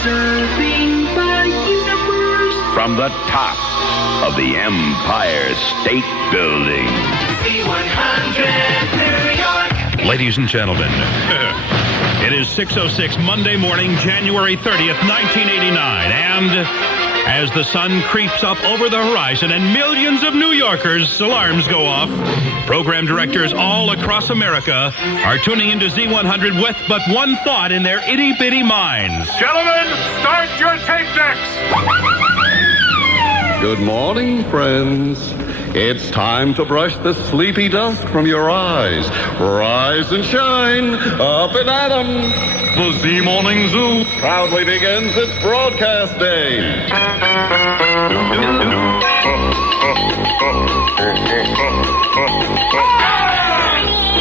Observing the universe from the top of the Empire State Building. Z100 New York. Ladies and gentlemen, it is 6:06 Monday morning, January 30th, 1989, and as the sun creeps up over the horizon and millions of New Yorkers' alarms go off, program directors all across America are tuning into Z100 with but one thought in their itty-bitty minds. Gentlemen, start your tape decks! Good morning, friends. It's time to brush the sleepy dust from your eyes. Rise and shine, up and at 'em. The Z Morning Zoo proudly begins its broadcast day.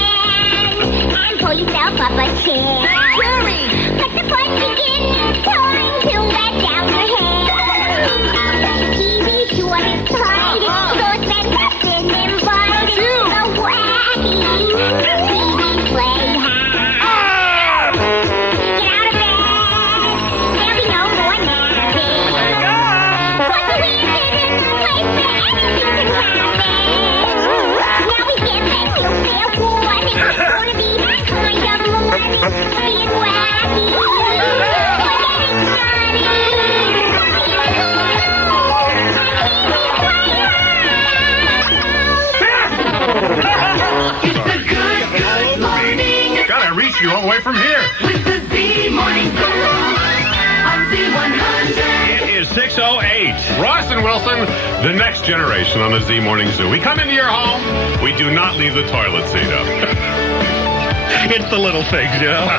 And pull yourself up a chair. Hurry! Let the fun begin. It's time to let down your hair. TV short is tight. So spend nothing invited. So wacky. TV playhouse. Get out of bed. There'll be no more napping. What's the weird place where anything can happen? Now we get back to fair warning. It's gonna be that kind of morning. Being wacky. Getting naughty. It's a good morning Gotta reach you all the way from here. with the Z Morning Zoo on Z100. It is 6:08. Ross and Wilson, the next generation on the Z Morning Zoo. We come into your home, we do not leave the toilet seat up. It's the little things, you know? It's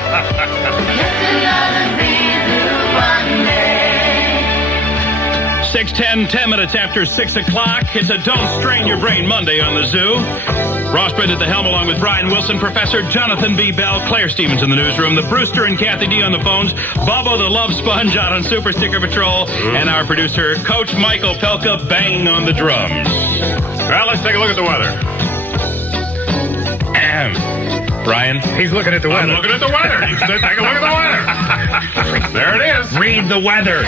another Z-Zoo Monday. 6:10, 10 minutes after 6 o'clock. It's a Don't Strain Your Brain Monday on the Zoo. Ross Brittain at the helm along with Brian Wilson, Professor Jonathan B. Bell, Claire Stevens in the newsroom, the Brewster and Kathy D on the phones, Bobo the Love Sponge out on Super Sticker Patrol, and our producer, Coach Michael Pelka, banging on the drums. Well, let's take a look at the weather. Brian? He's looking at the I'm weather. looking at the weather. You said take a look at the weather. There it is. Read the weather.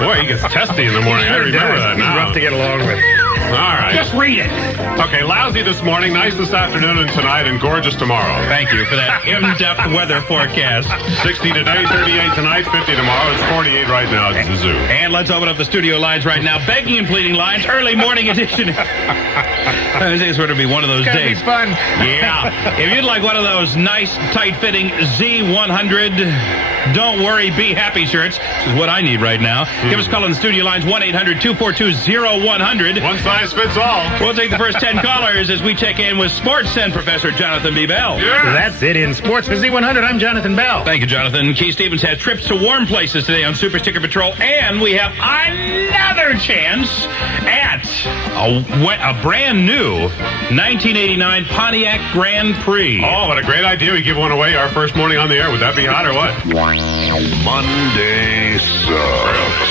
Boy, he gets testy in the morning. I remember that now. Rough to get along with. All right. Just read it. Okay, lousy this morning, nice this afternoon and tonight, and gorgeous tomorrow. Thank you for that in-depth weather forecast. 60 today, 38 tonight, 50 tomorrow. It's 48 right now at the zoo. And let's open up the studio lines right now. Begging and pleading lines, early morning edition. I think it's going to be one of those It's gonna days. be fun. Yeah. If you'd like one of those nice, tight-fitting Z100 Don't Worry, Be Happy shirts, which is what I need right now, give us a call on the studio lines, 1-800-242-0100. One size fits all. We'll take the first 10 callers as we check in with Sports and Professor Jonathan B. Bell. Yeah. That's it in Sports for Z100. I'm Jonathan Bell. Thank you, Jonathan. Keith Stevens has trips to warm places today on Super Sticker Patrol, and we have another chance at a brand new 1989 Pontiac Grand Prix. Oh, what a great idea. We give one away our first morning on the air. Would that be hot or what? Monday sucks.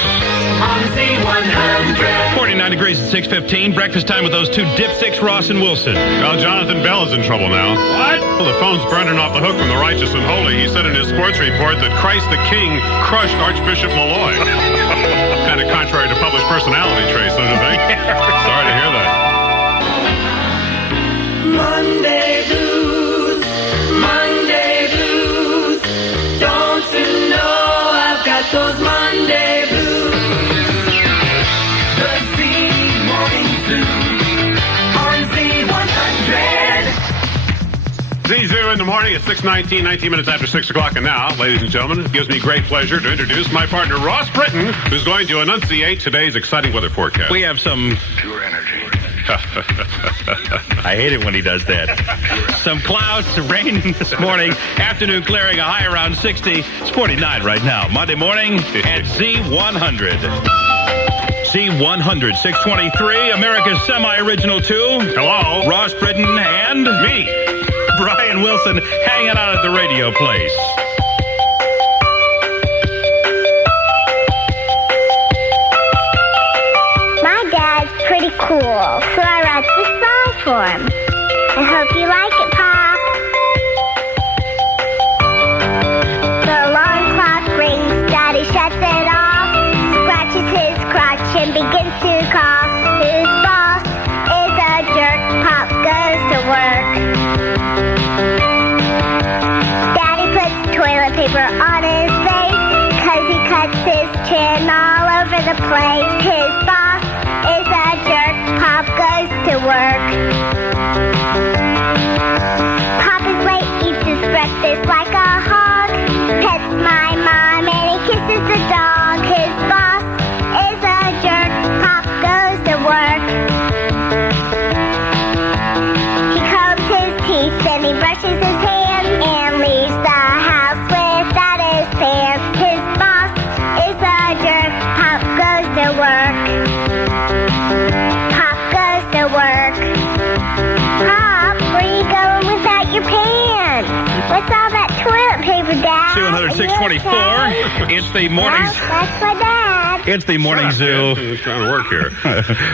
On Z100. 49 degrees at 6:15. Breakfast time with those two dipsticks, Ross and Wilson. Well, Jonathan Bell is in trouble now. What? Well, the phone's burning off the hook from the righteous and holy. He said in his sports report that Christ the King crushed Archbishop Malloy. Kind of contrary to published personality traits, don't you think? Sorry to hear that. Monday blues, Monday blues. Don't you know I've got those Monday blues? The Z Morning Zoo on Z100. Z-Zoo in the morning at 6:19, 19 minutes after 6 o'clock. And now, ladies and gentlemen, it gives me great pleasure to introduce my partner, Ross Brittain, who's going to enunciate today's exciting weather forecast. We have some... Pure energy. I hate it when he does that. Some clouds, some rain this morning. Afternoon clearing, a high around 60. It's 49 right now. Monday morning at Z100. Z100, 623, America's semi-original 2. Hello. Ross Brittain and Me. Brian Wilson hanging out at the radio place. My dad's pretty cool, so I wrote this song for him. I hope you like it, Pop. The alarm clock rings and begins to call. His boss is a jerk. Pop goes to work. Daddy puts toilet paper on his face, 'cause he cuts his chin all over the place. His boss is a jerk. Pop goes to work. Pop is late, eats his breakfast like a hog. Pets my mom and he kisses the dog. His boss is a jerk. Pop goes to work. He combs his teeth and he brushes his hands and leaves the house without his pants. His boss is a jerk. Pop goes to work. Pop goes to work. Pop, where you going without your pants? What's all that toilet paper, Dad? 200-624. It's the morning. That's my dad. It's the morning zoo. It's trying to work here.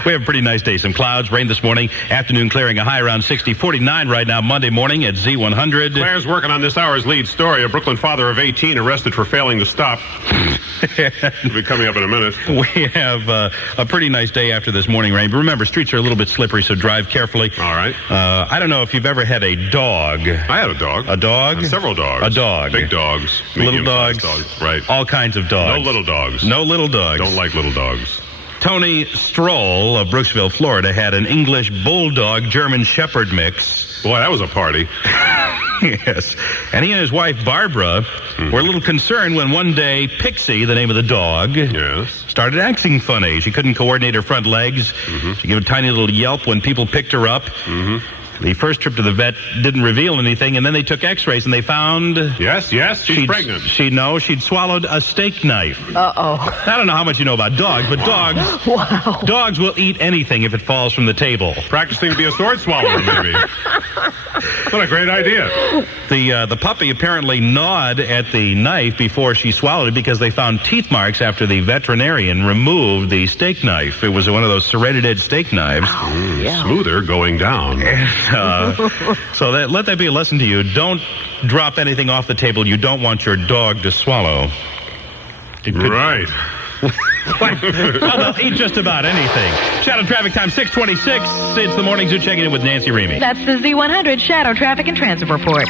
We have a pretty nice day. Some clouds, rain this morning. Afternoon clearing, a high around 60. 49 right now, Monday morning at Z100. Claire's working on this hour's lead story. A Brooklyn father of 18 arrested for failing to stop. It'll be coming up in a minute. We have a pretty nice day after this morning rain. But remember, streets are a little bit slippery, so drive carefully. All right. I don't know if you've ever had a dog. I had a dog. A dog? Several dogs. A dog. Big dogs. Little medium-sized dogs. Right. All kinds of dogs. No little dogs. No little dogs. Don't like little dogs. Tony Stroll of Brooksville, Florida, had an English Bulldog German Shepherd mix. Boy, that was a party. Yes. And he and his wife, Barbara, were a little concerned when one day Pixie, the name of the dog, Yes. started acting funny. She couldn't coordinate her front legs. She gave a tiny little yelp when people picked her up. The first trip to the vet didn't reveal anything, and then they took x-rays, and they found... Yes, she's pregnant. She'd swallowed a steak knife. Uh-oh. I don't know how much you know about dogs, but dogs will eat anything if it falls from the table. Practicing to be a sword swallower, maybe. What a great idea. The puppy apparently gnawed at the knife before she swallowed it because they found teeth marks after the veterinarian removed the steak knife. It was one of those serrated edge steak knives. Smoother going down. So let that be a lesson to you. Don't drop anything off the table you don't want your dog to swallow. Right. Well, they'll eat just about anything. Shadow traffic time 6:26. It's the morning zoo checking in with Nancy Reamy. That's the Z100 Shadow Traffic and Transit Report.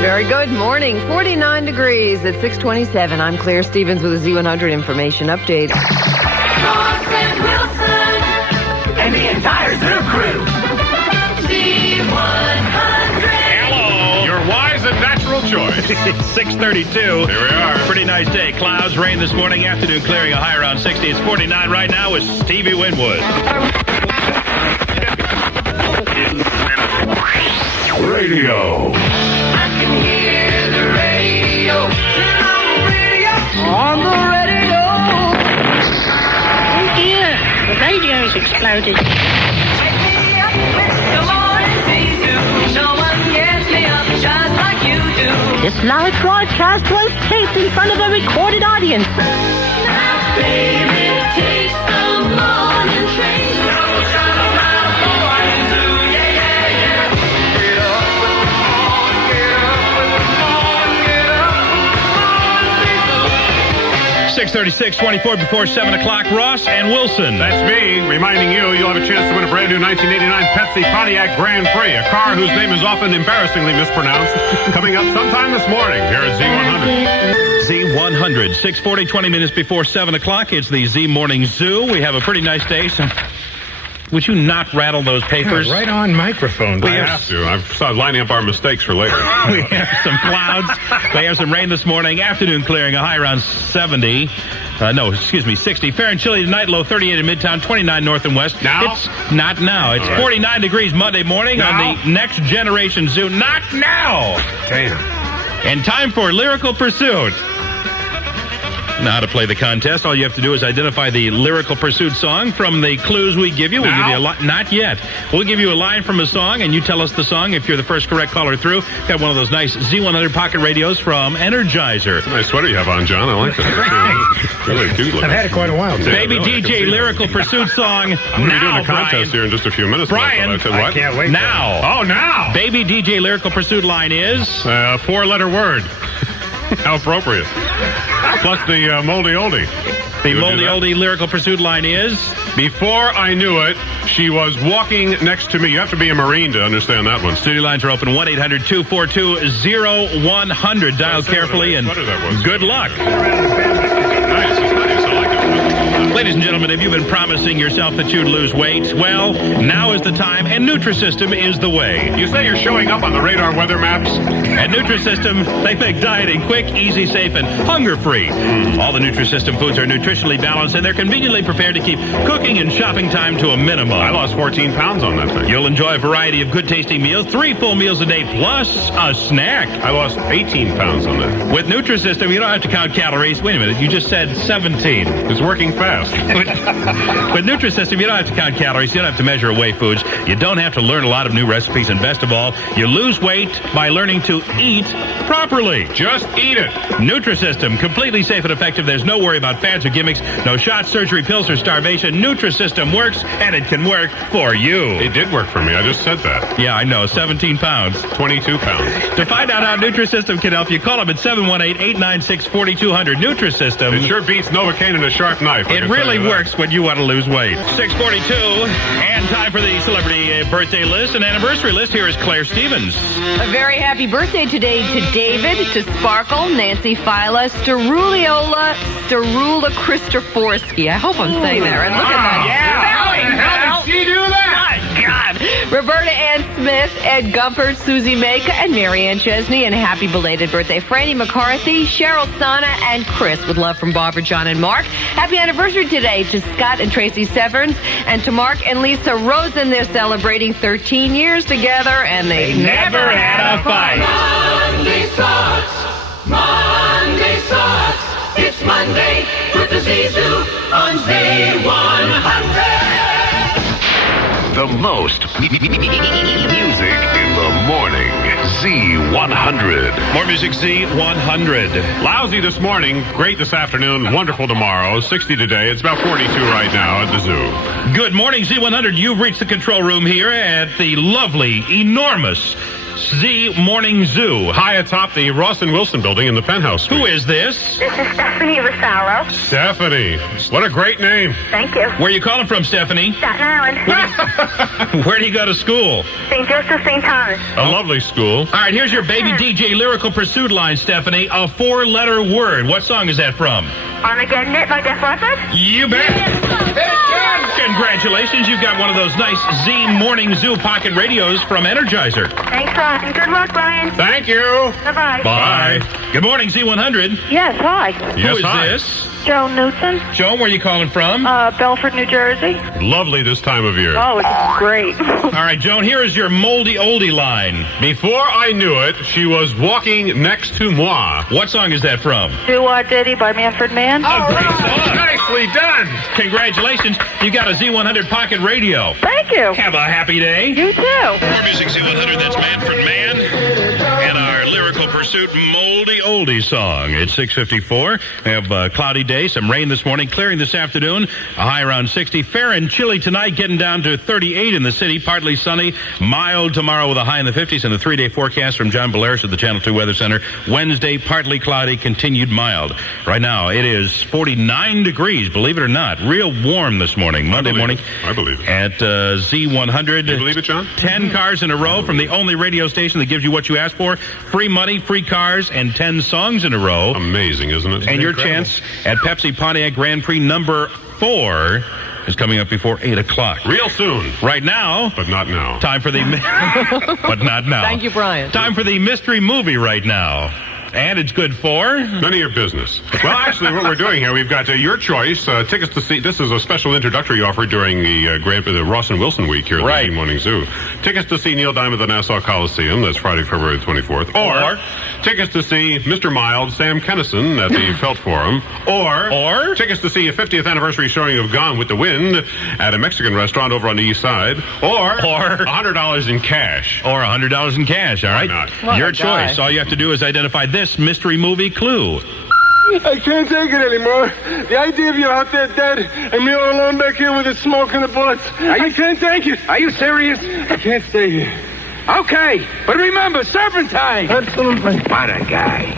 Very good morning. 49 degrees at 6:27. I'm Claire Stevens with a Z100 information update. Ross and Wilson and the entire zoo crew. Z100. Your wise and natural choice. 6:32. Here we are. Pretty nice day. Clouds, rain this morning. Afternoon clearing, a high around 60. It's 49 right now with Stevie Winwood. Radio. I can hear the radio. On the radio. Oh dear, the radio's exploded. Wake me up with the morning zoo. No one gets me up just like you do. This live broadcast was taped in front of a recorded audience. Now, baby, take the morning train. No shine around the morning zoo. Yeah, yeah, yeah. Get up with the morning, get up with the morning, get up with the morning zoo. 6:36, 24 before 7 o'clock. Ross and Wilson. That's me, reminding you you'll have a chance to win a brand new 1989 Pepsi Pontiac Grand Prix, a car whose name is often embarrassingly mispronounced, coming up sometime this morning here at Z100. Z100, 6:40, 20 minutes before 7 o'clock. It's the Z Morning Zoo. We have a pretty nice day. So, would you not rattle those papers? Right on microphone. I have to. I've started lining up our mistakes for later. We have some clouds. We have some rain this morning. Afternoon clearing, a high around 70. 60. Fair and chilly tonight, low 38 in Midtown, 29 north and west. Now? It's not now. It's 49 degrees Monday morning Now? on the Next Generation Zoo. Not now! Damn. And time for Lyrical Pursuit. Now, how to play the contest. All you have to do is identify the Lyrical Pursuit song from the clues we give you. We'll give you a line. Not yet. We'll give you a line from a song, and you tell us the song if you're the first correct caller through. Got one of those nice Z100 pocket radios from Energizer. Nice sweater you have on, John. I like that. Really cute looking. I've had it quite a while. Yeah, Baby really, I can see DJ that. Lyrical Pursuit song. I'm going to be doing a contest here in just a few minutes. Brian. I said, what? I can't wait. Now. Oh, now. Baby DJ Lyrical Pursuit line is... 4-letter word. How appropriate. Plus the moldy oldie. The moldy oldie lyrical pursuit line is... Before I knew it, she was walking next to me. You have to be a Marine to understand that one. Studio lines are open 1-800-242-0100. Dial carefully and good luck. Nice. I like it. Ladies and gentlemen, have you been promising yourself that you'd lose weight? Well, now is the time, and Nutrisystem is the way. You say you're showing up on the radar weather maps? At Nutrisystem, they make dieting quick, easy, safe, and hunger-free. All the Nutrisystem foods are nutritionally balanced, and they're conveniently prepared to keep cooking and shopping time to a minimum. I lost 14 pounds on that thing. You'll enjoy a variety of good-tasting meals, 3 full meals a day, plus a snack. I lost 18 pounds on that. With Nutrisystem, you don't have to count calories. Wait a minute, you just said 17. It's working fast. With Nutrisystem, you don't have to count calories. You don't have to measure away foods. You don't have to learn a lot of new recipes. And best of all, you lose weight by learning to eat properly. Just eat it. Nutrisystem, completely safe and effective. There's no worry about fads or gimmicks, no shots, surgery, pills, or starvation. Nutrisystem works, and it can work for you. It did work for me. I just said that. Yeah, I know. 17 pounds. 22 pounds. To find out how Nutrisystem can help you, call them at 718-896-4200. Nutrisystem. It sure beats Novocaine and a sharp knife. It really works when you want to lose weight. 6:42, and time for the celebrity birthday list and anniversary list. Here is Claire Stevens. A very happy birthday today to David, to Sparkle, Nancy Fila, Steruliola Christoforsky. I hope I'm saying that right. Look at that. How did she do that? My God. Roberta Ann Smith, Ed Gumpert, Susie Maka, and Mary Ann Chesney. And happy belated birthday, Franny McCarthy, Cheryl Sana, and Chris, with love from Barbara, John, and Mark. Happy anniversary today to Scott and Tracy Severns, and to Mark and Lisa Rosen. They're celebrating 13 years together, and they never had a fight. Monday sucks. It's Monday with the Z-Zoo on Z100. The most music in the morning. Z100. More music, Z100. Lousy this morning, great this afternoon, wonderful tomorrow, 60 today. It's about 42 right now at the zoo. Good morning, Z100. You've reached the control room here at the lovely, enormous Z Morning Zoo. High atop the Ross and Wilson building in the penthouse suite. Who is this? This is Stephanie Vasallo. Stephanie. What a great name. Thank you. Where are you calling from, Stephanie? Staten Island. Where do you go to school? St. Joseph, St. Thomas. A lovely school. All right, here's your baby DJ lyrical pursuit line, Stephanie. A 4-letter word. What song is that from? Armageddon It by Def Leppard. You bet. Congratulations, you've got one of those nice Z Morning Zoo pocket radios from Energizer. Thanks a lot, and good luck, Brian. Thank you. Bye-bye. Bye. Good morning, Z100. Yes, hi. Who is hi. this? Joan Newton, Joan, where are you calling from? Belford, New Jersey. Lovely this time of year. Oh, it's great. All right, Joan, here is your moldy oldie line. Before I knew it, she was walking next to moi. What song is that from? Do What Diddy by Manfred Mann. Great song. Nicely done. Congratulations, you got a Z100 pocket radio. Thank you. Have a happy day. You too. More music Z100, that's Manfred Mann. And our lyrical pursuit moldy oldie song. It's 6:54. We have a cloudy day, some rain this morning, clearing this afternoon, a high around 60. Fair and chilly tonight, getting down to 38 in the city, partly sunny, mild tomorrow with a high in the 50s, and the 3-day forecast from John Belaris at the Channel 2 Weather Center. Wednesday, partly cloudy, continued mild. Right now, it is 49 degrees, believe it or not. Real warm this morning, Monday morning. I believe it. At Z100. You believe it, John? 10 cars in a row from the only radio station that gives you what you ask for. Free money, free cars, and 10 songs in a row. Amazing, isn't it? And your chance at Pepsi Pontiac Grand Prix number 4 is coming up before 8 o'clock. Real soon. Right now. But not now. Time for the... but not now. Thank you, Brian. Time for the mystery movie right now. And it's good for... None of your business. Well, actually, what we're doing here, we've got your choice. Tickets to see... This is a special introductory offer during the Ross and Wilson week here at the Z Morning Zoo. Tickets to see Neil Diamond at the Nassau Coliseum. That's Friday, February 24th. Or tickets to see Mr. Mild, Sam Kennison at the Felt Forum. Or tickets to see a 50th anniversary showing of Gone with the Wind at a Mexican restaurant over on the east side. Or $100 in cash. Or $100 in cash, all right? not? Your choice. All you have to do is identify this mystery movie clue. I can't take it anymore. The idea of you out there dead and me all alone back here with the smoke and the bullets. I can't take it. Are you serious? I can't stay here. Okay, but remember, serpentine. Absolutely. What a guy.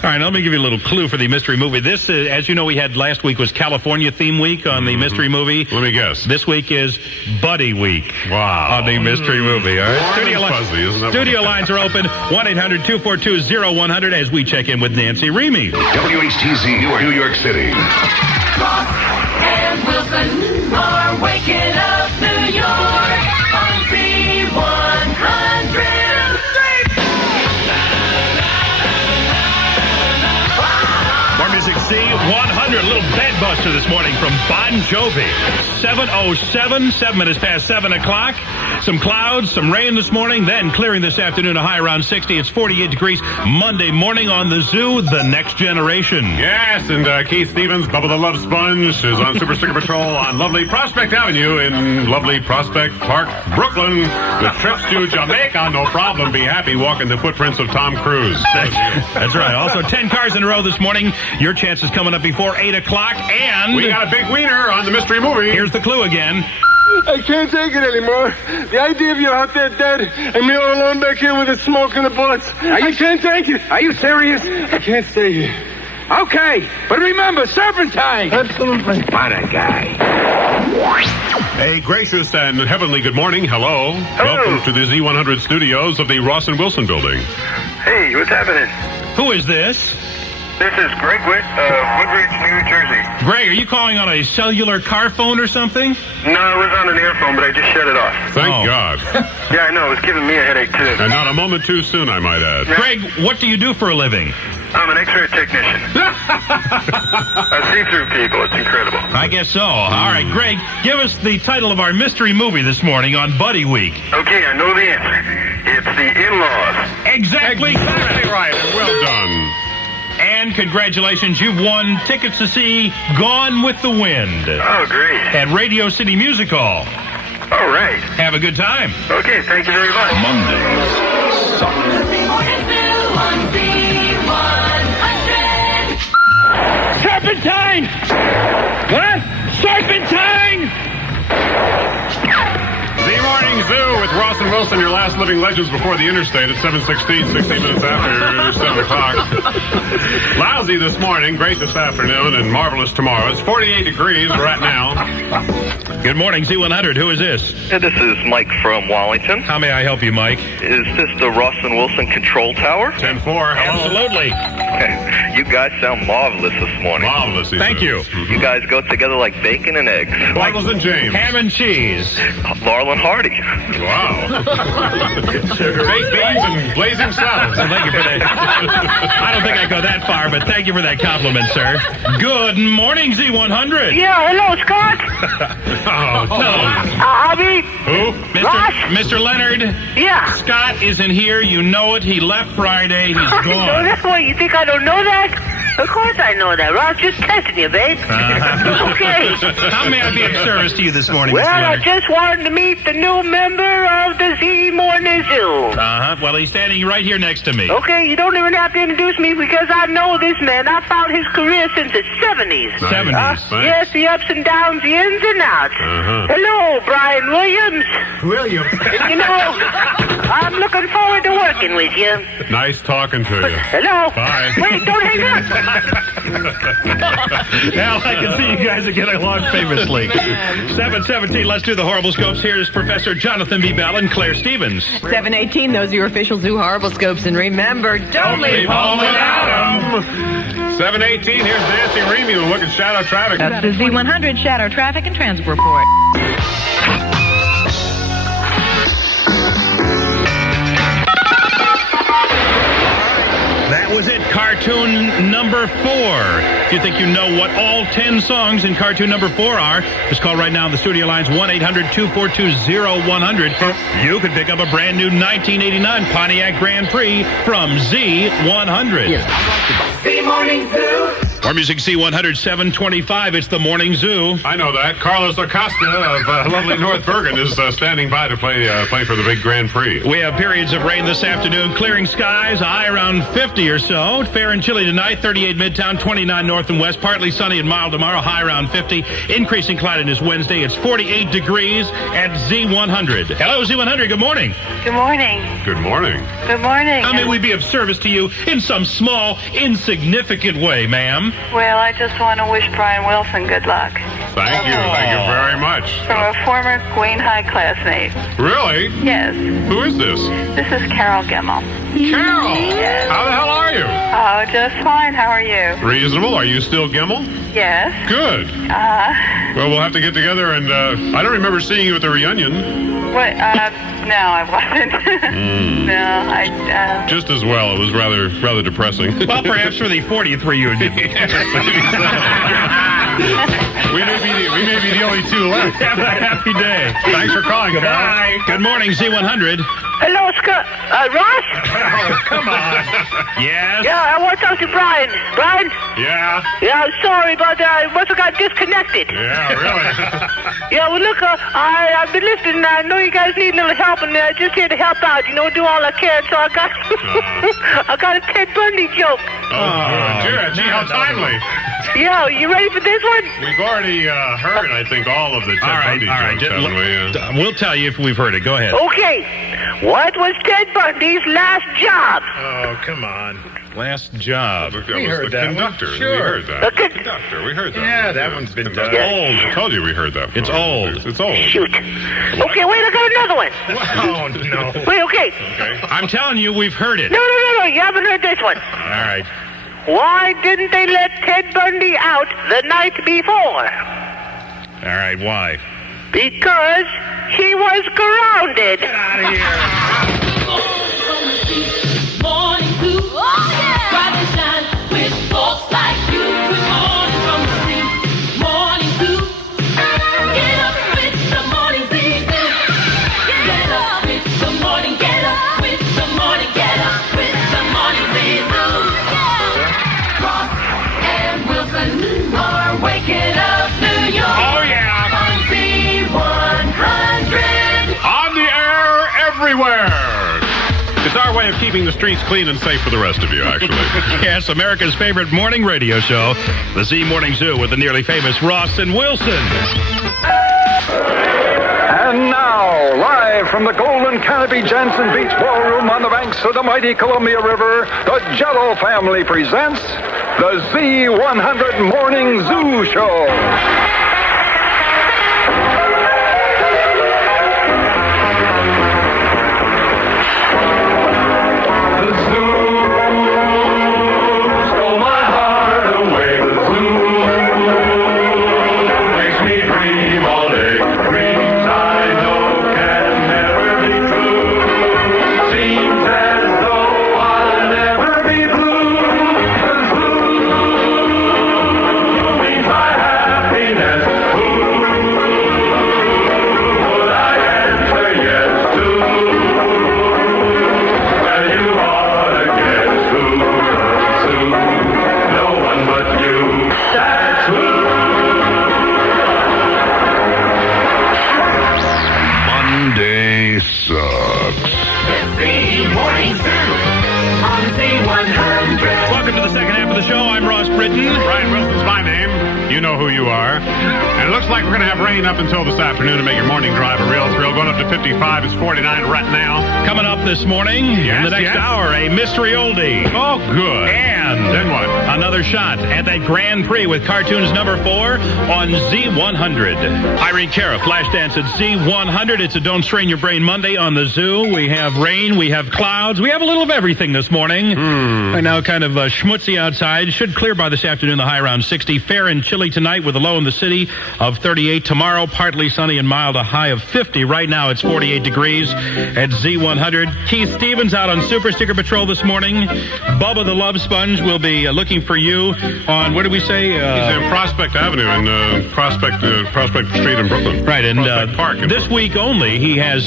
All right, let me give you a little clue for the mystery movie. This, as you know, we had last week was California theme week on the mystery movie. Let me guess. This week is Buddy Week. Wow. On the mystery movie. All right. Studio lines are open. 1-800-242-0100 as we check in with Nancy Remy. WHTZ, New York City. Ross and Wilson are waking up New York on Z100. More music, Z100. A little bed buster this morning from Bon Jovi. 7:07, 7 minutes past 7 o'clock. Some clouds, some rain this morning, then clearing this afternoon, a high around 60. It's 48 degrees Monday morning on the Zoo, the next generation. Yes, and Keith Stevens, Bubba the Love Sponge, is on Super Sticker Patrol on lovely Prospect Avenue in lovely Prospect Park, Brooklyn. With trips to Jamaica, no problem. Be happy walking the footprints of Tom Cruise. That's right. Also, 10 cars in a row this morning. Your chance is coming up before 8 o'clock, and we got a big wiener on the mystery movie. Here's the clue again. I can't take it anymore. The idea of you out there dead and me all alone back here with the smoke and the bullets. I can't take it. Are you serious? I can't stay here. Okay, but remember, serpentine. Absolutely. What a guy. A gracious and heavenly good morning. Hello. Welcome to the Z100 studios of the Ross and Wilson building. Hey, what's happening? Who is this? This is Greg Witt of Woodridge, New Jersey. Greg, are you calling on a cellular car phone or something? No, I was on an earphone, but I just shut it off. Thank God. Yeah, I know. It was giving me a headache, too. And not a moment too soon, I might add. Greg, what do you do for a living? I'm an X-ray technician. I see through people. It's incredible. I guess so. All right, Greg, give us the title of our mystery movie this morning on Buddy Week. Okay, I know the answer. It's The In-Laws. Exactly right. Well done. And congratulations, you've won tickets to see Gone with the Wind. Oh, great. At Radio City Music Hall. All right. Have a good time. Okay, thank you very much. Mondays suck. Serpentine! What? Serpentine! The Morning Zoo with Ross and Wilson, your last living legends before the interstate at 7:16, 16 minutes after 7 o'clock. Lousy this morning, great this afternoon, and marvelous tomorrow. It's 48 degrees right now. Good morning, Z100. Who is this? Hey, this is Mike from Wallington. How may I help you, Mike? Is this the Ross and Wilson control tower? 10-4. Hello. Absolutely. You guys sound marvelous this morning. Marvelous. Thank you. You guys go together like bacon and eggs. Waddles and James. Ham and cheese. Laurel and Hardy. Wow. Baked beans and blazing salads. Thank you for that. I don't think I go that far, but thank you for that compliment, sir. Good morning, Z100. Yeah, hello, Scott. Oh, no. Abby. Who? Mr. Leonard. Yeah. Scott isn't here. You know it. He left Friday. He's I know gone. that. What, you think I don't know that? Of course I know that, Ross. Just testing you, babe. Okay. How may I be of service to you this morning, Well, Mr. I Leonard? just wanted to meet the new member of the Z Morning Zoo. Well, he's standing right here next to me. Okay, you don't even have to introduce me because I know this man. I followed his career since the 70s. 70s. Yes, the ups and downs, the ins and outs. Hello, Brian Williams. You know, I'm looking forward to working with you. Nice talking to you. Hello. Bye. Wait, don't hang up. Now I can see you guys are getting along famously. 7:17, let's do the horrible scopes. Here's Professor Jonathan B. Bell and Claire Stevens. 7:18, those are your official Zoo horrible scopes. And remember, don't leave home without them. 7:18, here's Nancy Remy with a look at shadow traffic. That's the Z100 Shadow Traffic and Transit Report. That was it, cartoon number 4. If you think you know what all 10 songs in cartoon number 4 are, just call right now on the studio lines 1-800-242-0100. You could pick up a brand new 1989 Pontiac Grand Prix from Z100. Z Morning Zoo. More music, Z100, 725. It's the Morning Zoo. I know that. Carlos Acosta of lovely North Bergen is standing by to play for the big Grand Prix. We have periods of rain this afternoon, clearing skies, a high around 50 or so. Fair and chilly tonight, 38 Midtown, 29 North and West. Partly sunny and mild tomorrow, high around 50. Increasing cloudiness Wednesday. It's 48 degrees at Z100. Hello, Z100. Good morning. Good morning. Good morning. Good morning. How may we be of service to you in some small, insignificant way, ma'am? Well, I just want to wish Brian Wilson good luck. Thank you. Thank you very much. From a former Wayne High classmate. Really? Yes. Who is this? This is Carol Gimmel. Carol! Yes. How the hell are you? Oh, just fine. How are you? Reasonable. Are you still Gimmel? Yes. Good. Well, we'll have to get together, and I don't remember seeing you at the reunion. What? No, I wasn't. No, I. Just as well. It was rather depressing. Well, perhaps for the 40th reunion. We may be the only two left. Have a happy day. Thanks for calling. Bye. Good morning, Z100. Hello, Scott. Ross? Oh, come on. Yes? Yeah, I want to talk to Brian. Brian? Yeah? Yeah, I'm sorry, but I must have got disconnected. Yeah, really? Yeah, well, look, I've been listening. I know you guys need a little help, and just here to help out, do all I can. So I got I got a Ted Bundy joke. Oh, gee, how timely. Yeah, you ready for this one? We've already heard, I think, all of the Ted Bundy jokes, haven't we? We'll tell you if we've heard it. Go ahead. Okay. What was Ted Bundy's last job? Oh, come on. Last job. We heard that conductor. One. Sure. We heard that. The conductor. We heard that. Yeah, that one's been done. Old. I told you we heard that. It's old. It's old. Shoot. Okay, wait, I got another one. Oh, no. Wait, okay. I'm telling you, we've heard it. No, you haven't heard this one. All right. Why didn't they let Ted Bundy out the night before? All right, why? Because he was grounded. Get out of here. Morning Zoo. Oh, yeah. Rise and shine with folks like you. Good morning from the sea. Morning Zoo. Get up with the morning zoo. Get up with the morning. Get up with the morning. Get up with the morning zoo. Ross and Wilson are waking up New York. Oh, yeah. On Z100. On the air everywhere. It's our way of keeping the streets clean and safe for the rest of you, actually. Yes, America's favorite morning radio show, the Z Morning Zoo with the nearly famous Ross and Wilson. And now, live from the Golden Canopy Jansen Beach Ballroom on the banks of the mighty Columbia River, the Jello family presents the Z100 Morning Zoo Show. Welcome to the second half of the show. I'm Ross Brittain. Brian Wilson's my name. You know who you are. And it looks like we're going to have rain up until this afternoon to make your morning drive a real thrill. Going up to 55. It's 49 right now. Coming up this morning, in the next hour, a mystery oldie. Oh, good. And then what? Another shot at that Grand Prix with cartoons number 4 on Z100. Irene Cara, Flashdance at Z100. It's a Don't Strain Your Brain Monday on the Zoo. We have rain, we have clouds, we have a little of everything this morning. Right now, kind of schmutzy outside. Should clear by this afternoon, the high around 60. Fair and chilly tonight with a low in the city of 38. Tomorrow, partly sunny and mild, a high of 50. Right now, it's 48 degrees at Z100. Keith Stevens out on Super Sticker Patrol this morning. Bubba the Love Sponge will be looking waiting for you on, what did we say? He's in Prospect Avenue and Prospect Street in Brooklyn. Right, and Prospect Park in this week only, he has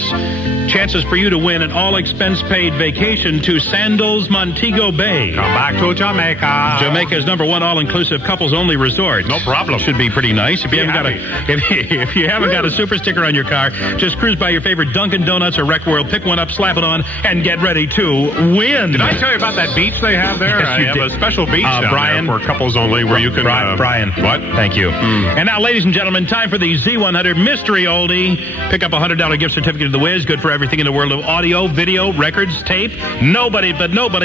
chances for you to win an all-expense-paid vacation to Sandals Montego Bay. Come back to Jamaica. Jamaica's #1 all-inclusive couples-only resort. No problem. Should be pretty nice. If you haven't got if you haven't got a super sticker on your car, just cruise by your favorite Dunkin' Donuts or Rec World, pick one up, slap it on, and get ready to win. Did I tell you about that beach they have there? Yes, I you have did. a special beach down Brian, there for couples only where you can... Brian. What? Thank you. And now, ladies and gentlemen, time for the Z100 Mystery Oldie. Pick up a $100 gift certificate to The Wiz. Good for everything in the world of audio, video, records, tape. Nobody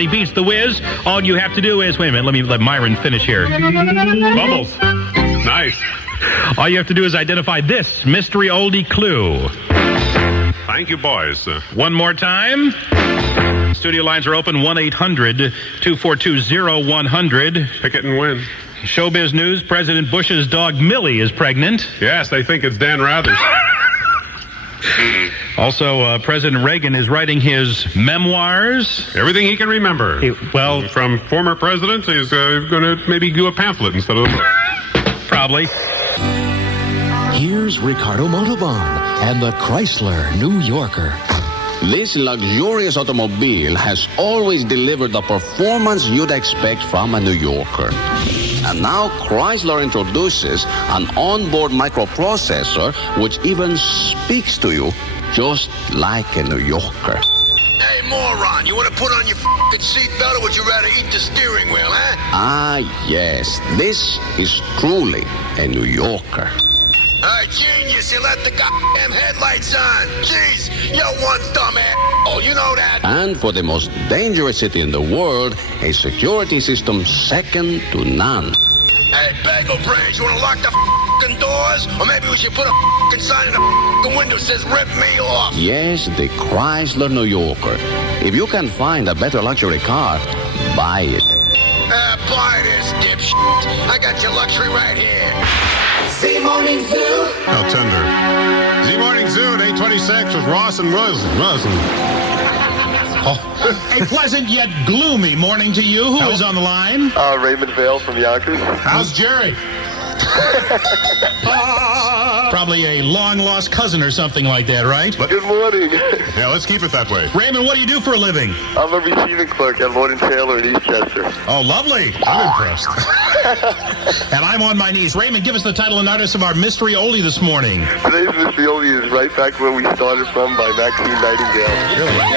beats The Wiz. All you have to do is... Wait a minute. Let me let Myron finish here. Bubbles. Nice. All you have to do is identify this mystery oldie clue. Thank you, boys. One more time. Studio lines are open, 1-800-242-0100. Pick it and win. Showbiz news, President Bush's dog Millie is pregnant. Yes, they think it's Dan Rathers. Also, President Reagan is writing his memoirs. Everything he can remember. From former presidents, he's going to maybe do a pamphlet instead of a book. Probably. Here's Ricardo Montalban and the Chrysler New Yorker. This luxurious automobile has always delivered the performance you'd expect from a New Yorker. And now Chrysler introduces an onboard microprocessor which even speaks to you just like a New Yorker. Hey, moron, you want to put on your f***ing seatbelt or would you rather eat the steering wheel, huh? Ah, yes, this is truly a New Yorker. Hey, genius, you left the goddamn headlights on. Jeez, you're one dumb asshole, you know that. And for the most dangerous city in the world, a security system second to none. Hey, bagel brains, you want to lock the f***ing doors? Or maybe we should put a f***ing sign in the f***ing window that says rip me off. Yes, the Chrysler New Yorker. If you can find a better luxury car, buy it. Buy this, dipshit. I got your luxury right here. Z-Morning Zoo. How tender. Z-Morning Zoo at 8:26 with Ross and Wilson. A pleasant yet gloomy morning to you. Who is on the line? Raymond Vale from Yonkers. How's Jerry? Probably a long-lost cousin or something like that, right? Good morning. Yeah, let's keep it that way. Raymond, what do you do for a living? I'm a receiving clerk at Lord & Taylor in Eastchester. Oh, lovely. I'm impressed. And I'm on my knees. Raymond, give us the title and artist of our mystery oldie this morning. Today's mystery oldie is Right Back Where We Started From by Maxine Nightingale. Really?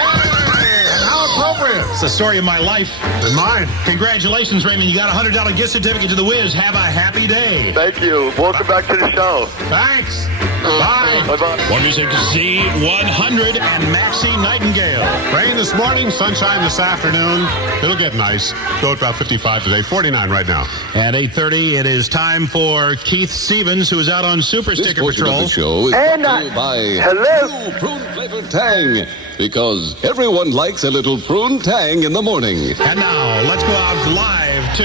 How appropriate. It's the story of my life. And mine. Congratulations, Raymond. You got a $100 gift certificate to The Wiz. Have a happy day. Thank you. Welcome back to the show. Thanks. Bye. Bye-bye. More music, Z100 and Maxine Nightingale. Rain this morning, sunshine this afternoon. It'll get nice. Go at about 55 today, 49 right now. At 8:30, it is time for Keith Stevens, who is out on Super Sticker Patrol. The show is And brought to you by hello. prune-flavored tang, because everyone likes a little prune tang in the morning. And now, let's go out live to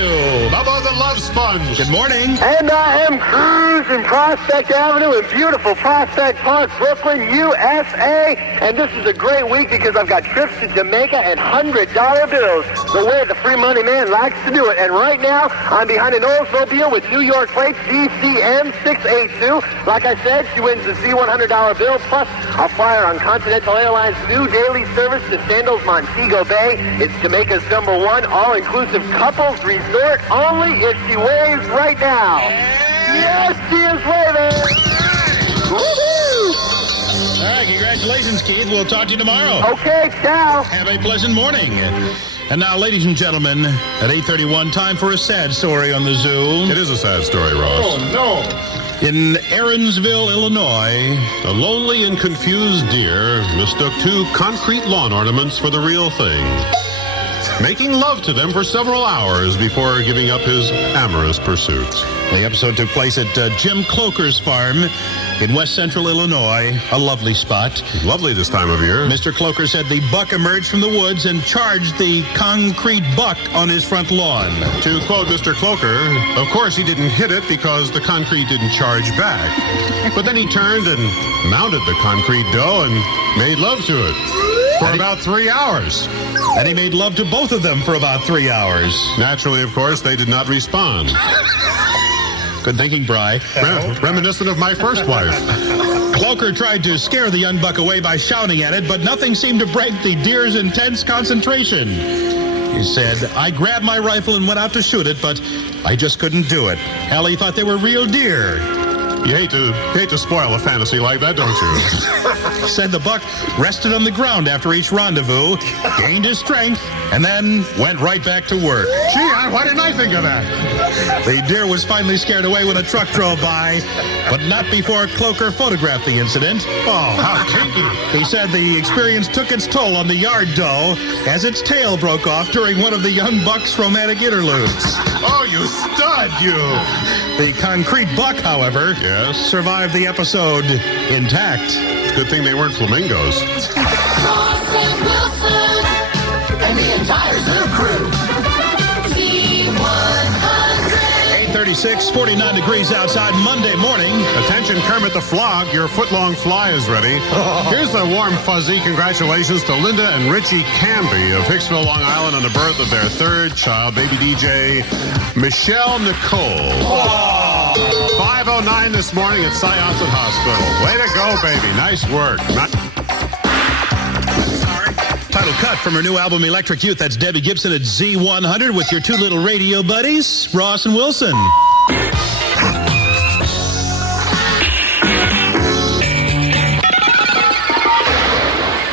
Bubba the Love Sponge. Good morning. And I am cruising Prospect Avenue in beautiful Prospect Park, Brooklyn, USA. And this is a great week because I've got trips to Jamaica and $100 bills. The way the free money man likes to do it. And right now, I'm behind an Oldsmobile with New York plates DCM 682. Like I said, she wins the Z100 bill, plus a flyer on Continental Airlines' new daily service to Sandals Montego Bay. It's Jamaica's #1 all-inclusive couples resort only if she waves right now. Yes, she is waving. Woo-hoo! All right, congratulations, Keith. We'll talk to you tomorrow. Okay, ciao. Have a pleasant morning. And now, ladies and gentlemen, at 8:31, time for a sad story on the zoo. It is a sad story, Ross. Oh, no. In Aaronsville, Illinois, A lonely and confused deer mistook two concrete lawn ornaments for the real thing, making love to them for several hours before giving up his amorous pursuits. the episode took place at Jim Cloker's farm in West Central Illinois, a lovely spot. Lovely this time of year. Mr. Cloker said the buck emerged from the woods and charged the concrete buck on his front lawn. To quote Mr. Cloker, of course he didn't hit it because the concrete didn't charge back. But then he turned and mounted the concrete dough and made love to it. For about 3 hours. And he made love to both of them for about 3 hours. Naturally, of course, they did not respond. Good thinking, Bri. Reminiscent of my first wife. Cloaker tried to scare the young buck away by shouting at it, but nothing seemed to break the deer's intense concentration. He said, I grabbed my rifle and went out to shoot it, but I just couldn't do it. Hell, he thought they were real deer. You hate to spoil a fantasy like that, don't you? Said the buck rested on the ground after each rendezvous, gained his strength, and then went right back to work. Gee, why didn't I think of that? The deer was finally scared away when a truck drove by, but not before Cloaker photographed the incident. Oh, how kinky. He said the experience took its toll on the yard doe as its tail broke off during one of the young buck's romantic interludes. Oh, you stud, you. The concrete buck, however, survived the episode intact. Good thing they weren't flamingos. Ross and Wilson and the entire Zoo crew. Z100. 8:36, 49 degrees outside, Monday morning. Attention, Kermit the Frog, your foot-long fly is ready. Here's a warm, fuzzy congratulations to Linda and Richie Camby of Hicksville, Long Island, on the birth of their third child, baby DJ Michelle Nicole. 5:09 this morning at Syosset Hospital. Way to go, baby. Nice work. Title cut from her new album, Electric Youth. That's Debbie Gibson at Z100 with your two little radio buddies, Ross and Wilson.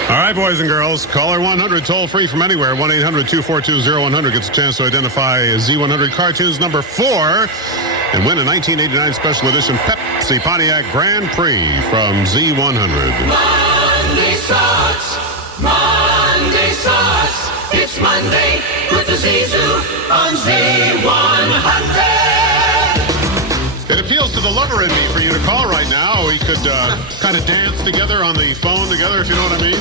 All right, boys and girls, caller 100, toll free from anywhere. 1-800-242-0100 gets a chance to identify Z100 Cartoons number 4 and win a 1989 special edition Pepsi Pontiac Grand Prix from Z100. Monday starts. Monday starts. It's Monday with the Z-Zoo on Z100. It appeals to the lover in me for you to call right now. We could kind of dance together on the phone together, if you know what I mean.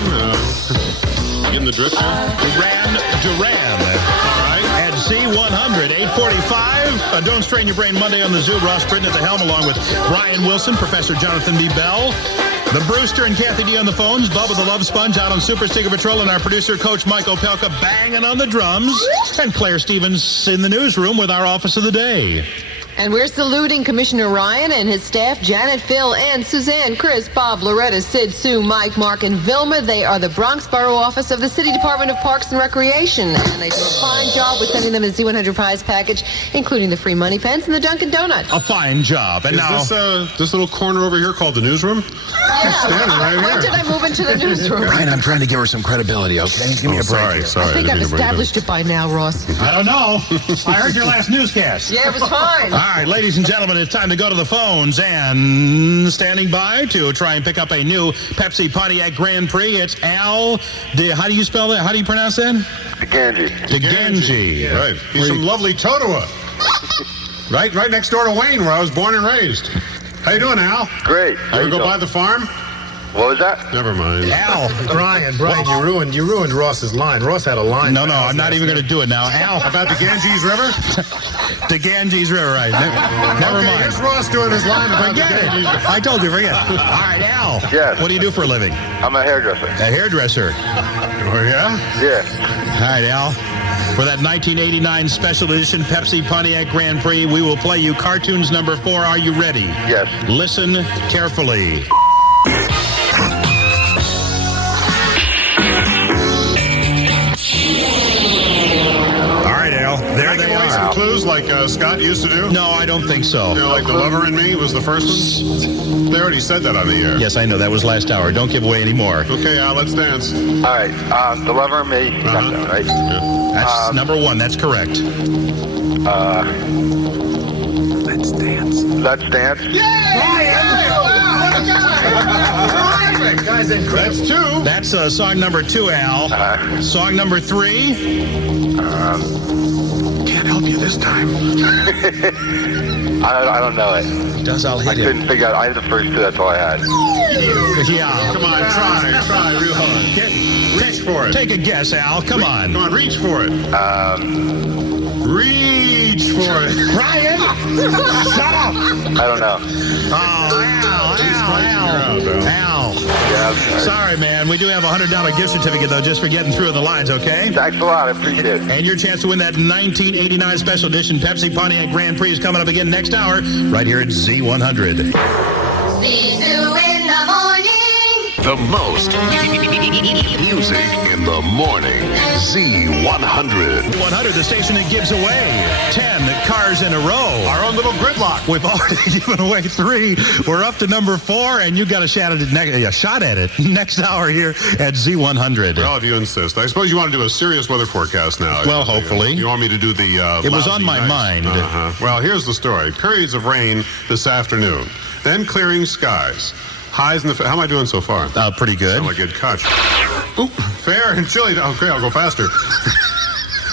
In the drift. Duran. All right. At Z100, 8:45. Don't strain your brain Monday on the Zoo. Ross Brittain at the helm, along with Brian Wilson, Professor Jonathan D. Bell, the Brewster and Kathy D on the phones, Bubba the Love Sponge out on Super Sticker Patrol, and our producer, Coach Mike Opelka, banging on the drums, and Claire Stevens in the newsroom with our Office of the Day. And we're saluting Commissioner Ryan and his staff, Janet, Phil, Ann, Suzanne, Chris, Bob, Loretta, Sid, Sue, Mike, Mark, and Vilma. They are the Bronx Borough Office of the City Department of Parks and Recreation. And they do a fine job with sending them a Z100 prize package, including the free money pens and the Dunkin' Donuts. A fine job. And Is this little corner over here called the newsroom? Yeah. When did I move into the newsroom? Brian, I'm trying to give her some credibility, okay? Give me a break. Sorry. I think I've established it by now, Ross. I don't know. I heard your last newscast. Yeah, it was fine. All right, ladies and gentlemen, it's time to go to the phones. And standing by to try and pick up a new Pepsi Pontiac Grand Prix, it's Al. How do you spell that? How do you pronounce that? DeGangi. Right. He's from lovely Totowa. right next door to Wayne, where I was born and raised. How you doing, Al? Great. You ever go by the farm? What was that? Never mind. Al. Brian, you ruined Ross's line. Ross had a line. No, I'm not even going to do it now. Al. About the Ganges River? The Ganges River, right. Never mind. Here's Ross doing his line about Forget the it. Ganges River. I told you, forget it. All right, Al. Yes. What do you do for a living? I'm a hairdresser. A hairdresser. Oh, yeah? Yeah. All right, Al. For that 1989 special edition Pepsi Pontiac Grand Prix, we will play you cartoons number 4. Are you ready? Yes. Listen carefully. All right, Al. There they are. Some clues like Scott used to do? No, I don't think so. You know, like The Lover in Me was the first one? They already said that on the air. Yes, I know. That was last hour. Don't give away any more. Okay, Al, let's dance. All right. The Lover and Me. You got that, right? Yeah. That's number 1. That's correct. Let's dance. Let's Dance. Guys, incredible. That's 2. That's song number 2, Al. Song number 3. Can't help you this time. I don't know it. Does I'll hit I couldn't figure out. I had the first 2. That's all I had. Yeah. Come on, try real hard. Reach for it. Take a guess, Al. Come on. Come on, reach for it. Reach for it. Ryan! Shut up! I don't know. Oh, Al. Al. Yeah, Sorry, man. We do have a $100 gift certificate, though, just for getting through the lines, okay? Thanks a lot. I appreciate it. And your chance to win that 1989 Special Edition Pepsi Pontiac Grand Prix is coming up again next hour, right here at Z100. Z2 in the morning. The most music in the morning. Z100. 100, the station that gives away 10 cars in a row. Our own little gridlock. We've already given away 3. We're up to number 4, and you got a shot at it next hour here at Z100. Well, if you insist. I suppose you want to do a serious weather forecast now. Well, hopefully. You want me to do the It was on my nights. mind. Well, here's the story. Periods of rain this afternoon. Then clearing skies. Highs in the... How am I doing so far? Pretty good. Sound like a good catch. Oop, fair and chilly. Okay, I'll go faster.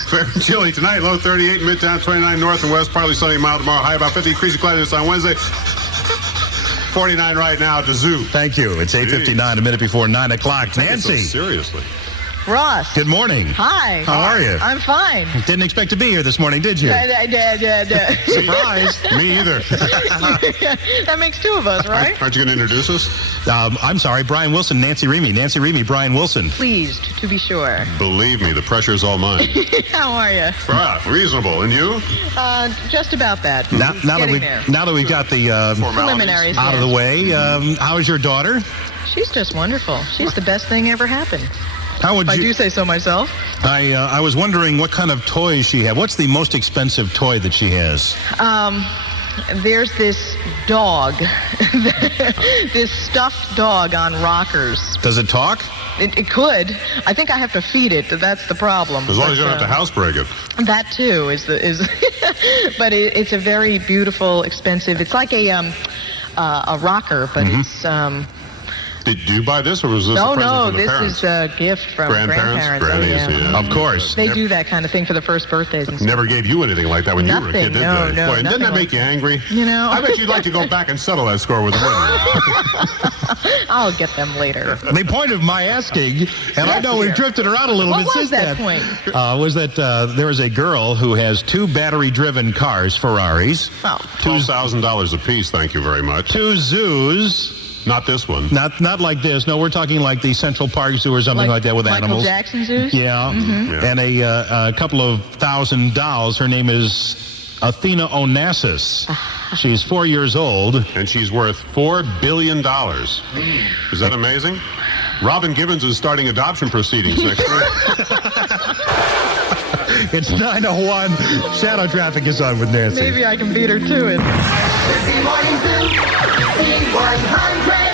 Fair and chilly tonight. Low 38, Midtown 29, north and west. Partly sunny, mild tomorrow. High about 50. Increasing cloudiness on Wednesday. 49 right now to Zoo. Thank you. It's 8:59, a minute before 9 o'clock. Nancy. So seriously. Ross. Good morning. Hi. How are you? I'm fine. Didn't expect to be here this morning, did you? Surprise. Me either. That makes 2 of us, right? Aren't you going to introduce us? I'm sorry, Brian Wilson, Nancy Remy. Nancy Remy, Brian Wilson. Pleased to be sure. Believe me, the pressure's all mine. How are you? Reasonable. And you? Just about that. Now that we've got the preliminaries out of the way, how is your daughter? She's just wonderful. She's the best thing ever happened. How would I do say so myself. I was wondering what kind of toys she had. What's the most expensive toy that she has? There's this dog, this stuffed dog on rockers. Does it talk? It could. I think I have to feed it. That's the problem. As long as you don't have to housebreak it. That too is but it's a very beautiful, expensive. It's like a rocker, but it's. Did you buy this, or was this a present from the this parents? is a gift from grandparents. Grannies, yeah. Of course. They do that kind of thing for the first birthdays and stuff. Never gave you anything like that when you were a kid, did No, they? no, Boy, didn't that make you angry? You know. I bet you'd like to go back and settle that score with the winner. I'll get them later. The point of my asking, and I know we've drifted around a little bit since that. What was that point? Was that there is a girl who has 2 battery-driven cars, Ferraris. Oh. $12,000 a piece, thank you very much. 2 zoos. Not this one. Not like this. No, we're talking like the Central Park Zoo or something like that with Michael animals. Jackson zoos? Yeah. Mm-hmm. And a couple of thousand dolls. Her name is Athena Onassis. She's 4 years old. And she's worth $4 billion. Is that amazing? Robin Gibbons is starting adoption proceedings next week. It's 9:01. Shadow traffic is on with Nancy. Maybe I can beat her to it.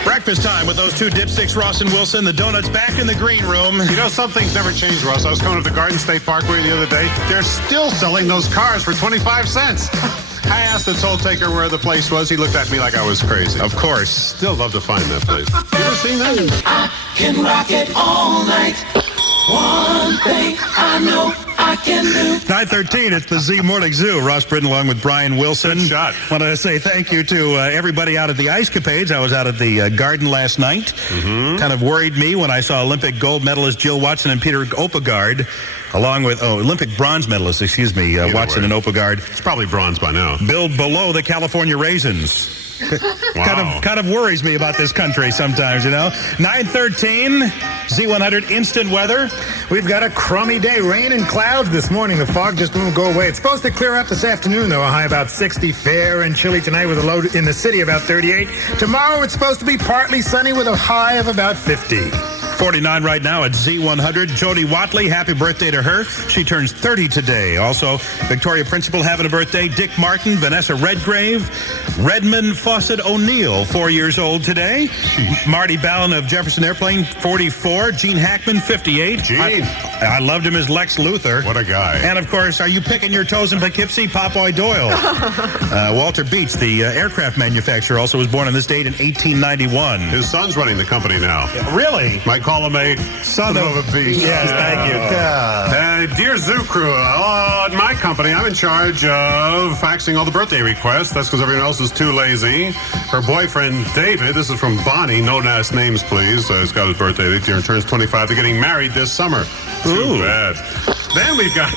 Breakfast time with those 2 dipsticks, Ross and Wilson. The donuts back in the green room. You know, some things never change, Russ. I was coming to the Garden State Parkway the other day. They're still selling those cars for 25 cents. I asked the toll taker where the place was. He looked at me like I was crazy. Of course. Still love to find that place. You ever seen that? I can rock it all night. One thing I know I can do. 9:13, it's the Z Morning Zoo. Ross Brittain along with Brian Wilson. Good shot. Want to say thank you to everybody out at the Ice Capades. I was out at the garden last night. Mm-hmm. Kind of worried me when I saw Olympic gold medalist Jill Watson and Peter Oppegaard, along with, Olympic bronze medalist, Watson and Oppegaard. It's probably bronze by now. Billed below the California Raisins. Wow. kind of worries me about this country sometimes, 9:13, Z100 instant weather. We've got a crummy day. Rain and clouds this morning. The fog just won't go away. It's supposed to clear up this afternoon, though. A high about 60, fair and chilly tonight with a low in the city about 38. Tomorrow it's supposed to be partly sunny with a high of about 50. 49 right now at Z100. Jody Watley, happy birthday to her. She turns 30 today. Also, Victoria Principal having a birthday. Dick Martin, Vanessa Redgrave, Redmond Fawcett O'Neill, 4 years old today. Marty Ballin of Jefferson Airplane, 44. Gene Hackman, 58. Gene. I loved him as Lex Luthor. What a guy. And, of course, are you picking your toes in Poughkeepsie? Popoy Doyle. Walter Beets, the aircraft manufacturer, also was born on this date in 1891. His son's running the company now. Really? Might call call him a son of a beast. Yes, thank you. Dear Zoo Crew, at my company, I'm in charge of faxing all the birthday requests. That's because everyone else is too lazy. Her boyfriend, David, this is from Bonnie, no last names, please. He's got his birthday this year and turns 25. They're getting married this summer. Too bad. Then we've got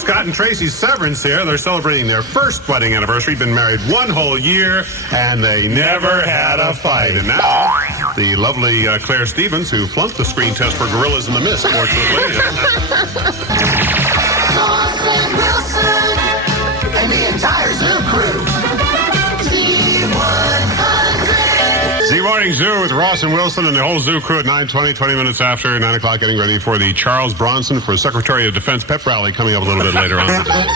Scott and Tracy Severance here. They're celebrating their first wedding anniversary. Been married 1 whole year, and they never had a fight. And now, the lovely Claire Stevens, who flunked the screen test for Gorillas in the Mist, fortunately. Ross Wilson and the entire Zoo Crew. Z100. Z Morning Zoo with Ross and Wilson and the whole Zoo Crew at 9:20, 20 minutes after 9 o'clock, getting ready for the Charles Bronson for Secretary of Defense pep rally coming up a little bit later on today.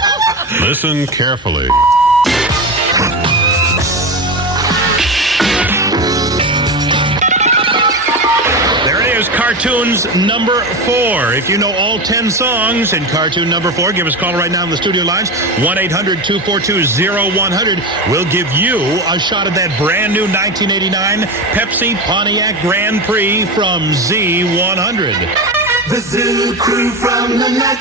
Listen carefully. Cartoons number 4. If you know all 10 songs in cartoon number 4, give us a call right now on the studio lines. 1-800-242-0100. We'll give you a shot at that brand new 1989 Pepsi Pontiac Grand Prix from Z100. The Zoo Crew from the net.